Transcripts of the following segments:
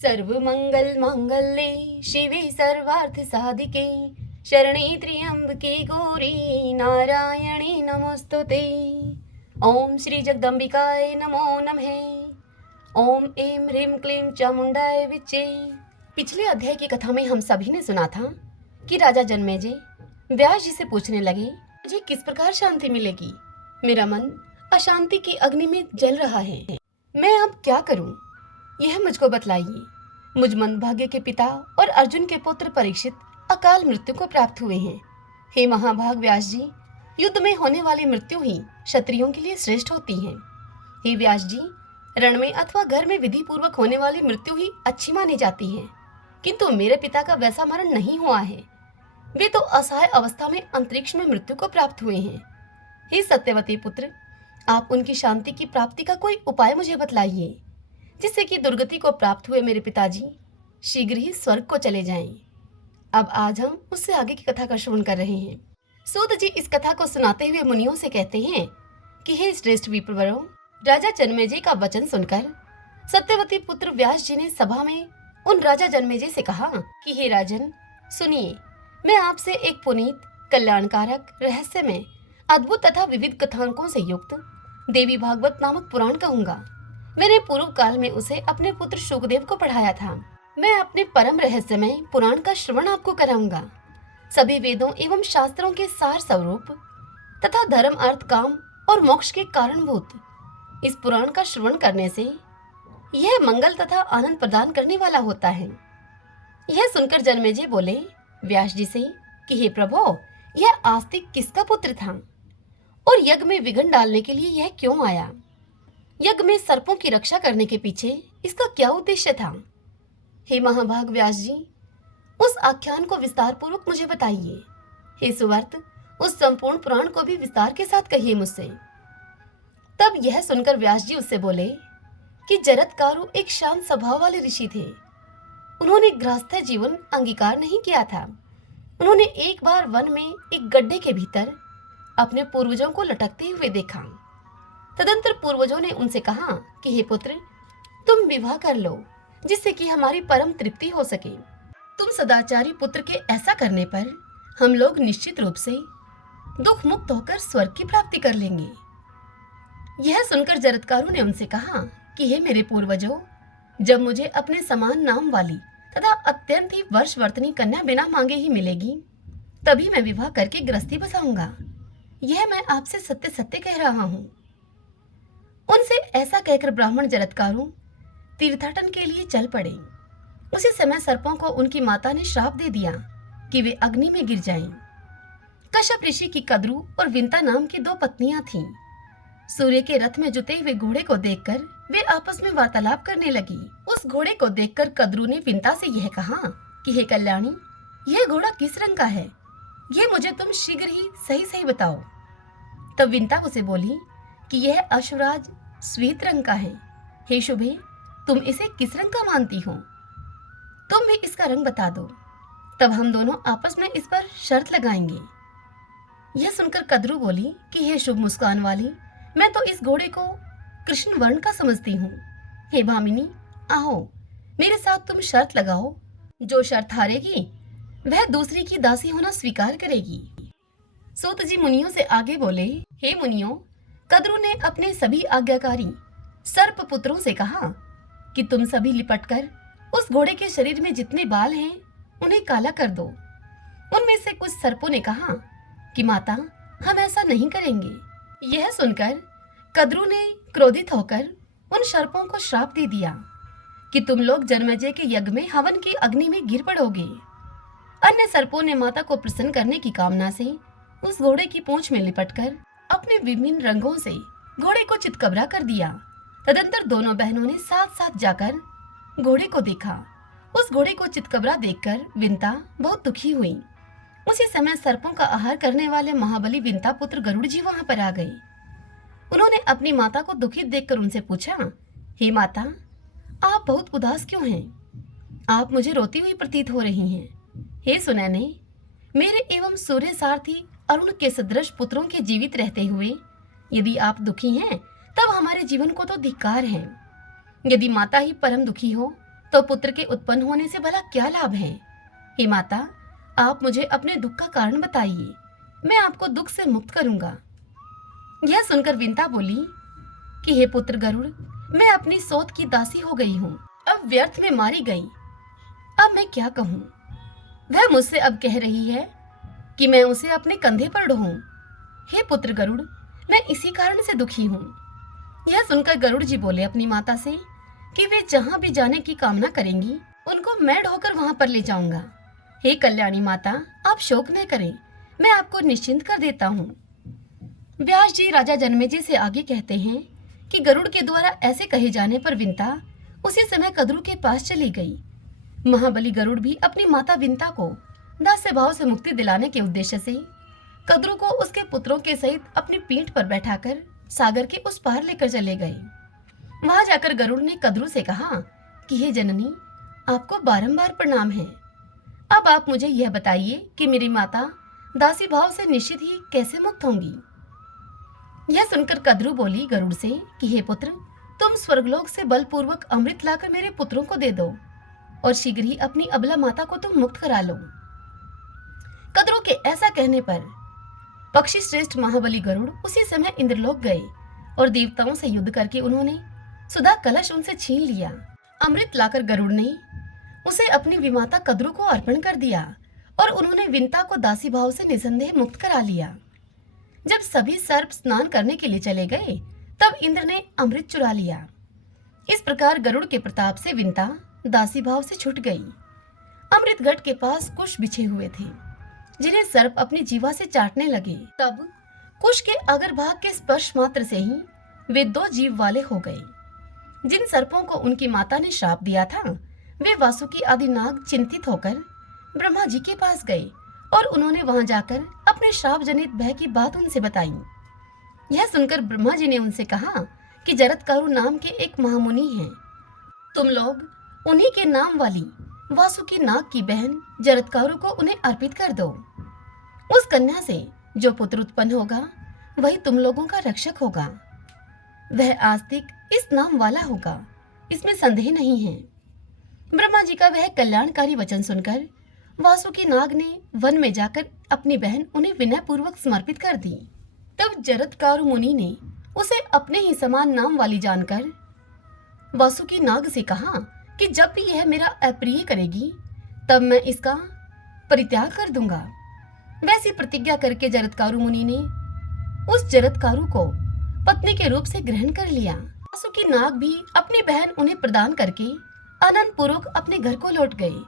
सर्वमंगल मांगल्ये शिवे सर्वार्थ साधिके शरणे त्र्यंबके गौरी नारायणी नमोस्तुते। ओम श्री जगदम्बिकाय नमो नमः। ओम ऐं ह्रीं क्लीं चामुंडाय विच्चे। पिछले अध्याय की कथा में हम सभी ने सुना था कि राजा जन्मेजय व्यास जी से पूछने लगे, मुझे किस प्रकार शांति मिलेगी? मेरा मन अशांति की अग्नि में जल रहा है, मैं अब क्या करूं? यह मुझको बतलाइए। मुझ मंदभाग्य के पिता और अर्जुन के पुत्र परीक्षित अकाल मृत्यु को प्राप्त हुए हैं। हे महाभाग व्यास जी, युद्ध में होने वाली मृत्यु ही क्षत्रियों के लिए श्रेष्ठ होती है। हे व्यास जी, रण में अथवा घर में विधि पूर्वक होने वाली मृत्यु ही अच्छी मानी जाती है, किंतु मेरे पिता का वैसा मरण नहीं हुआ है। वे तो असहाय अवस्था में अंतरिक्ष में मृत्यु को प्राप्त हुए हैं। हे सत्यवती पुत्र, आप उनकी शांति की प्राप्ति का कोई उपाय मुझे बतलाइए, जिससे कि दुर्गति को प्राप्त हुए मेरे पिताजी शीघ्र ही स्वर्ग को चले जाएं। अब आज हम उससे आगे की कथा का श्रवण कर रहे हैं। सूत जी इस कथा को सुनाते हुए मुनियों से कहते हैं कि हे श्रेष्ठ विप्रवरों, राजा जन्मेजय का वचन सुनकर सत्यवती पुत्र व्यास जी ने सभा में उन राजा जन्मेजय से कहा कि हे राजन, सुनिए, मैं आपसे एक पुनीत, कल्याणकारक, रहस्यमय, अद्भुत तथा विविध कथानकों से युक्त देवी भागवत नामक पुराण कहूंगा। मैंने पूर्व काल में उसे अपने पुत्र शुकदेव को पढ़ाया था। मैं अपने परम रहस्यमय पुराण का श्रवण आपको कराऊंगा। सभी वेदों एवं शास्त्रों के सार स्वरूप तथा धर्म, अर्थ, काम और मोक्ष के कारणभूत इस पुराण का श्रवण करने से यह मंगल तथा आनंद प्रदान करने वाला होता है। यह सुनकर जन्मेजय बोले व्यास जी से कि हे प्रभो, यह आस्तिक किसका पुत्र था और यज्ञ में विघ्न डालने के लिए यह क्यों आया? यज्ञ में सर्पों की रक्षा करने के पीछे इसका क्या उद्देश्य था? हे महाभाग व्यास जी, उस आख्यान को विस्तार पूर्वक मुझे बताइए। हे सुवर्त, उस संपूर्ण पुराण को भी विस्तार के साथ कहिए मुझसे। तब यह सुनकर व्यास जी उससे बोले कि जरत्कारु एक शांत स्वभाव वाले ऋषि थे। उन्होंने गृहस्थ जीवन अंगीकार नहीं किया था। उन्होंने एक बार वन में एक गड्ढे के भीतर अपने पूर्वजों को लटकते हुए देखा। तदंतर पूर्वजों ने उनसे कहा कि हे पुत्र, तुम विवाह कर लो, जिससे कि हमारी परम तृप्ति हो सके। तुम सदाचारी पुत्र के ऐसा करने पर हम लोग निश्चित रूप से दुख मुक्त होकर स्वर्ग की प्राप्ति कर लेंगे। यह सुनकर जरत्कारु ने उनसे कहा कि हे मेरे पूर्वजों, जब मुझे अपने समान नाम वाली तथा अत्यंत ही वर्षवर्तनी कन्या बिना मांगे ही मिलेगी, तभी मैं विवाह करके गृहस्थी बसाऊंगा। यह मैं आपसे सत्य सत्य कह रहा हूँ। उनसे ऐसा कहकर ब्राह्मण जरत्कारु तीर्थाटन के लिए चल पड़े। उसी समय सर्पों को उनकी माता ने श्राप दे दिया कि वे अग्नि में गिर जाएं। कश्यप ऋषि की कद्रु और विंता नाम की दो पत्नियां थीं। सूर्य के रथ में जुते हुए घोड़े को देखकर वे आपस में वार्तालाप करने लगी। उस घोड़े को देखकर कद्रु ने विंता से यह कहा कि हे कल्याणी, यह घोड़ा किस रंग का है? यह मुझे तुम शीघ्र ही सही सही बताओ। तब विंता उसे बोली कि यह अश्वराज श्वेत रंग का है। हे शुभे, तुम इसे किस रंग का मानती हो? तुम भी इसका रंग बता दो, तब हम दोनों आपस में इस पर शर्त लगाएंगे। यह सुनकर कद्रु बोली कि हे शुभ मुस्कान वाली, मैं तो इस घोड़े को कृष्ण वर्ण का समझती हूँ। हे भामिनी, आओ मेरे साथ तुम शर्त लगाओ। जो शर्त हारेगी वह दूसरी की दासी होना स्वीकार करेगी। सूत जी मुनियों से आगे बोले, हे मुनियों, कद्रु ने अपने सभी आज्ञाकारी सर्प पुत्रों से कहा कि तुम सभी लिपटकर उस घोड़े के शरीर में जितने बाल हैं उन्हें काला कर दो। उनमें से कुछ सर्पों ने कहा कि माता, हम ऐसा नहीं करेंगे। यह सुनकर कद्रु ने क्रोधित होकर उन सर्पों को श्राप दे दिया कि तुम लोग जन्मेजय के यज्ञ में हवन की अग्नि में गिर पड़ोगे। अन्य सर्पों ने माता को प्रसन्न करने की कामना से उस घोड़े की पूंछ में लिपटकर अपने विभिन्न रंगों से घोड़े को चितकबरा कर दिया। तदंतर दोनों बहनों ने साथ साथ जाकर घोड़े को देखा। उस घोड़े को चितकबरा देखकर विंता बहुत दुखी हुई। उसी समय सर्पों का आहार करने वाले महाबली विंता पुत्र गरुड़ जी वहां पर आ गए। उन्होंने अपनी माता को दुखित देखकर उनसे पूछा, हे माता, आप बहुत उदास क्यों हैं? आप मुझे रोती हुई प्रतीत हो रही हैं। हे सुनैने, मेरे एवं सूर्य सारथी अरुण के सदृश पुत्रों के जीवित रहते हुए यदि आप दुखी हैं, तब हमारे जीवन को तो धिक्कार है। यदि माता ही परम दुखी हो तो पुत्र के उत्पन्न होने से भला क्या लाभ है? हे माता, आप मुझे अपने दुख का कारण बताइए, मैं आपको दुख से मुक्त करूंगा। यह सुनकर विंता बोली कि हे पुत्र गरुड़, मैं अपनी सौत की दासी हो गई हूँ, अब व्यर्थ में मारी गई। अब मैं क्या कहूँ? वह मुझसे अब कह रही है कि मैं उसे अपने कंधे पर ढोऊं। हे पुत्र गरुड़, मैं इसी कारण से दुखी हूँ। यह सुनकर गरुड़ जी बोले अपनी माता से कि वे जहाँ भी जाने की कामना करेंगी, उनको मैं ढोकर वहां पर ले जाऊंगा। हे कल्याणी माता, आप शोक न करें, मैं आपको निश्चिंत कर देता हूँ। व्यास जी राजा जन्मेजय से आगे कहते हैं कि गरुड़ के द्वारा ऐसे कहे जाने पर विंता उसी समय कद्रु के पास चली गई। महाबली गरुड़ भी अपनी माता विंता को दास्य भाव से मुक्ति दिलाने के उद्देश्य से कद्रु को उसके पुत्रों के सहित अपनी पीठ पर बैठाकर सागर के उस पार लेकर चले गए। वहां जाकर गरुड़ ने कद्रु से कहा कि हे जननी, आपको बारंबार प्रणाम है। अब आप मुझे यह बताइए कि मेरी माता दासी भाव से निश्चित ही कैसे मुक्त होंगी। यह सुनकर कद्रु बोली गरुड़ से कि हे पुत्र, तुम स्वर्गलोक से बलपूर्वक अमृत लाकर मेरे पुत्रों को दे दो और शीघ्र ही अपनी अबला माता को तुम मुक्त करा लो। कद्रु के ऐसा कहने पर पक्षी श्रेष्ठ महाबली गरुड़ उसी समय इंद्रलोक गए और देवताओं से युद्ध करके उन्होंने सुधा कलश उनसे छीन लिया। अमृत लाकर गरुड़ ने उसे अपनी विमाता कद्रु को अर्पण कर दिया और उन्होंने विंता को दासी भाव से निसंदेह मुक्त करा लिया। जब सभी सर्प स्नान करने के लिए चले गए, तब इंद्र ने अमृत चुरा लिया। इस प्रकार गरुड़ के प्रताप से विंता दासी भाव से छूट गई। अमृत घट के पास कुश बिछे हुए थे, जिन्हें सर्प अपनी जीवा से चाटने लगे। तब कुश के अग्रभाग के स्पर्श मात्र से ही वे 2 जीव वाले हो गए। जिन सर्पों को उनकी माता ने श्राप दिया था, वे वासुकी आदि नाग चिंतित होकर ब्रह्मा जी के पास गए और उन्होंने वहां जाकर अपने श्राप जनित भय की बात उनसे बताई। यह सुनकर ब्रह्मा जी ने उनसे कहा कि जरत्कारु नाम के एक महामुनि हैं, तुम लोग उन्हीं के नाम वाली वासुकी नाग की बहन जरत्कारु को उन्हें अर्पित कर दो। उस कन्या से जो पुत्र उत्पन्न होगा, वही तुम लोगों का रक्षक होगा। वह आस्तिक इस नाम वाला होगा, इसमें संदेह नहीं है। ब्रह्मा जी का वह कल्याणकारी वचन सुनकर वासुकी नाग ने वन में जाकर अपनी बहन उन्हें विनय पूर्वक समर्पित कर दी। तब जरत्कारु मुनि ने उसे अपने ही समान नाम वाली जानकर वासुकी नाग से कहा कि जब भी यह मेरा अप्रिय करेगी, तब मैं इसका परित्याग कर दूंगा। वैसी प्रतिज्ञा करके जरत्कारु मुनि ने उस जरत्कारु को पत्नी के रूप से ग्रहण कर लिया। वासुकी नाग भी अपनी बहन उन्हें प्रदान करके आनंद पूर्वक अपने घर को लौट गए।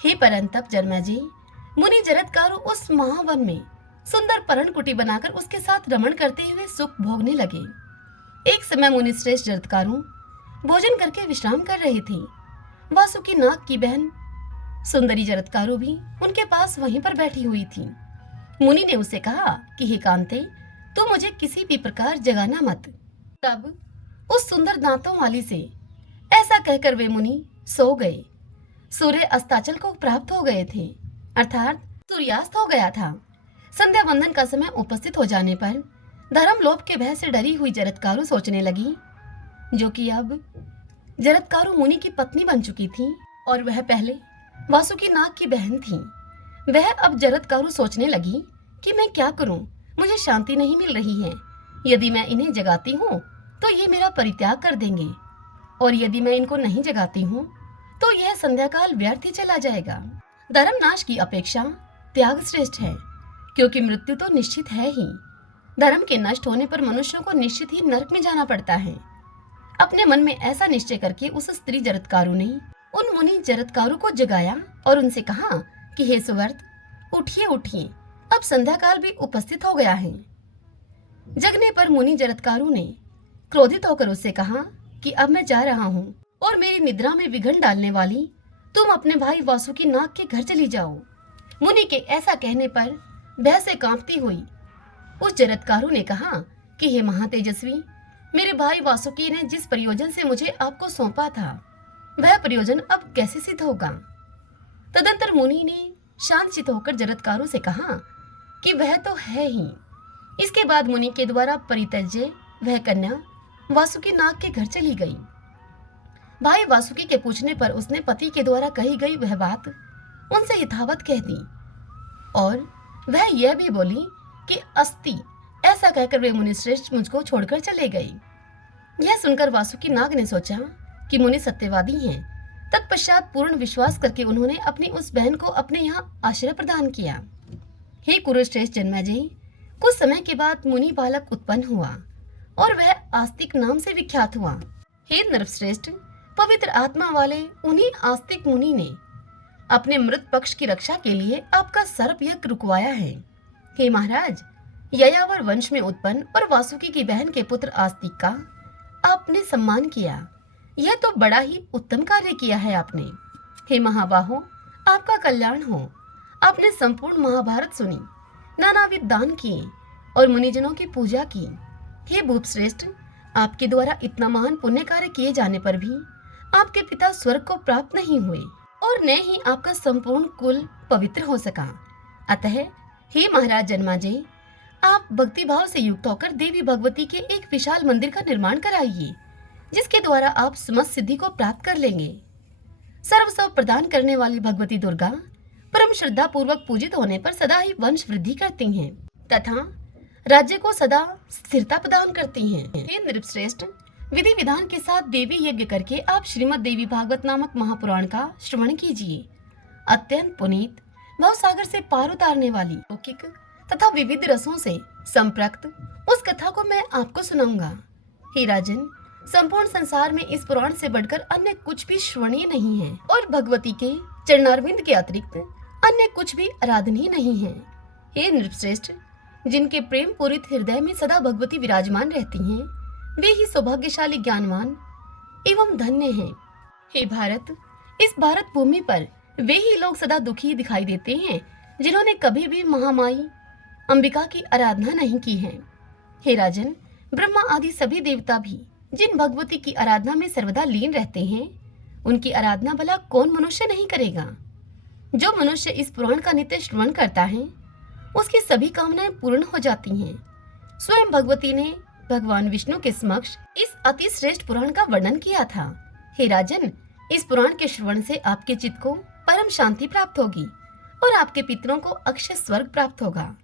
हे परंतप जन्मेजय, मुनि जरत्कारु उस महावन में सुंदर पर्ण कुटी बनाकर उसके साथ रमण करते हुए सुख भोगने लगे। एक समय मुनि श्रेष्ठ जरत्कारु भोजन करके विश्राम कर रहे थे। वासुकी नाग की बहन सुंदरी जरत्कारु भी उनके पास वहीं पर बैठी हुई थी। मुनि ने उसे कहा कि हे कांते, तू मुझे किसी भी प्रकार जगाना मत। तब उस सुंदर दांतों वाली से ऐसा कहकर वे मुनि सो गए। सूर्य अस्ताचल को प्राप्त हो गए थे, अर्थात सूर्यास्त हो गया था। संध्या वंदन का समय उपस्थित हो जाने पर धर्म लोभ के भय से डरी हुई जरत्कारु सोचने लगी, जो कि अब जरत्कारु मुनि की पत्नी बन चुकी थी और वह पहले वासुकी नाग की बहन थी। वह अब जरत्कारु सोचने लगी कि मैं क्या करूं, मुझे शांति नहीं मिल रही है। यदि मैं इन्हें जगाती हूँ तो ये मेरा परित्याग कर देंगे, और यदि मैं इनको नहीं जगाती हूँ तो यह संध्याकाल व्यर्थ ही चला जाएगा। धर्म नाश की अपेक्षा त्याग श्रेष्ठ है, क्योंकि मृत्यु तो निश्चित है ही। धर्म के नष्ट होने पर मनुष्यों को निश्चित ही नरक में जाना पड़ता है। अपने मन में ऐसा निश्चय करके उस स्त्री जरत्कारु ने उन मुनि जरत्कारु को जगाया और उनसे कहा कि हे सुवर्त, उठिए उठिए, अब संध्याकाल भी उपस्थित हो गया है। जगने पर मुनि जरत्कारु ने क्रोधित होकर उससे कहा कि अब मैं जा रहा हूँ और मेरी निद्रा में विघ्न डालने वाली तुम अपने भाई वासुकी नाग के घर चली जाओ। मुनि के ऐसा कहने पर भय से कांपती हुई उस जरत्कारु ने कहा कि हे महातेजस्वी, मेरे भाई वासुकी ने जिस प्रयोजन से मुझे आपको सौंपा था, वह प्रयोजन अब कैसे सिद्ध होगा। तदंतर मुनि ने शांत चित होकर जरत्कारु से कहा कि वह तो है ही। इसके बाद मुनि के द्वारा परित्यज्य वह कन्या वासुकी नाग के घर चली गई। भाई वासुकी के पूछने पर उसने पति के द्वारा कही गई वह बात उनसे यथावत कह दी और वह यह भी बोली कि अस्ति, ऐसा कहकर वे मुनिश्रेष्ठ मुझको छोड़कर चले गए। यह सुनकर वासुकी नाग ने सोचा कि मुनि सत्यवादी हैं। तत्पश्चात पूर्ण विश्वास करके उन्होंने अपनी उस बहन को अपने यहाँ आश्रय प्रदान किया। हे कुरुश्रेष्ठ जन्मेजय, कुछ समय के बाद मुनि बालक उत्पन्न हुआ और वह आस्तिक नाम से विख्यात हुआ। हे नरश्रेष्ठ, पवित्र आत्मा वाले उन्हीं आस्तिक मुनि ने अपने मृत पक्ष की रक्षा के लिए आपका सर्प यज्ञ रुकवाया है। हे महाराज, ययावर वंश में उत्पन्न और वासुकी की बहन के पुत्र आस्तिक का आपने सम्मान किया। यह तो बड़ा ही उत्तम कार्य किया है आपने। हे महाबाहो, आपका कल्याण हो। आपने संपूर्ण महाभारत सुनी, नानाविध दान किए और मुनिजनों की पूजा की। हे भूपश्रेष्ठ, आपके द्वारा इतना महान पुण्य कार्य किए जाने पर भी आपके पिता स्वर्ग को प्राप्त नहीं हुए और न ही आपका संपूर्ण कुल पवित्र हो सका। अतः हे महाराज जन्मेजय, आप भक्ति भाव से युक्त होकर देवी भगवती के एक विशाल मंदिर का निर्माण कराइए, जिसके द्वारा आप समस्त सिद्धि को प्राप्त कर लेंगे। सर्वस्व प्रदान करने वाली भगवती दुर्गा परम श्रद्धा पूर्वक पूजित होने पर सदा ही वंश वृद्धि करती हैं तथा राज्य को सदा स्थिरता प्रदान करती हैं। हे नृपश्रेष्ठ, विधि विधान के साथ देवी यज्ञ करके आप श्रीमद देवी भागवत नामक महापुराण का श्रवण कीजिए। अत्यंत पुनीत, भवसागर से पार उतारने वाली, लौकिक तथा विविध रसों से संप्रक्त उस कथा को मैं आपको सुनाऊंगा। हे राजन, संपूर्ण संसार में इस पुराण से बढ़कर अन्य कुछ भी श्रवणीय नहीं है और भगवती के चरणारविंद के अतिरिक्त अन्य कुछ भी आराधनीय नहीं है। हे नृपश्रेष्ठ, जिनके प्रेम पूरित हृदय में सदा भगवती विराजमान रहती हैं, वे ही सौभाग्यशाली, ज्ञानवान एवं धन्य हैं। हे भारत, इस भारत भूमि पर वे ही लोग सदा दुखी दिखाई देते हैं जिन्होंने कभी भी महामाई अंबिका की आराधना नहीं की है। हे राजन, ब्रह्मा आदि सभी देवता भी जिन भगवती की आराधना में सर्वदा लीन रहते हैं, उनकी आराधना भला कौन मनुष्य नहीं करेगा। जो मनुष्य इस पुराण का नित्य श्रवण करता है, उसकी सभी कामनाएं पूर्ण हो जाती हैं। स्वयं भगवती ने भगवान विष्णु के समक्ष इस अति श्रेष्ठ पुराण का वर्णन किया था। हे राजन, इस पुराण के श्रवण से आपके चित्त को परम शांति प्राप्त होगी और आपके पितरों को अक्षय स्वर्ग प्राप्त होगा।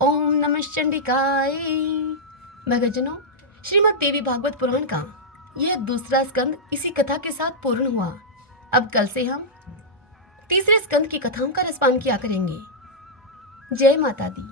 ओम नमः चंडिकाय। भक्तजनों, श्रीमद् देवी भागवत पुराण का यह दूसरा स्कंद इसी कथा के साथ पूर्ण हुआ। अब कल से हम तीसरे स्कंद की कथाओं का रसपान किया करेंगे। जय माता दी।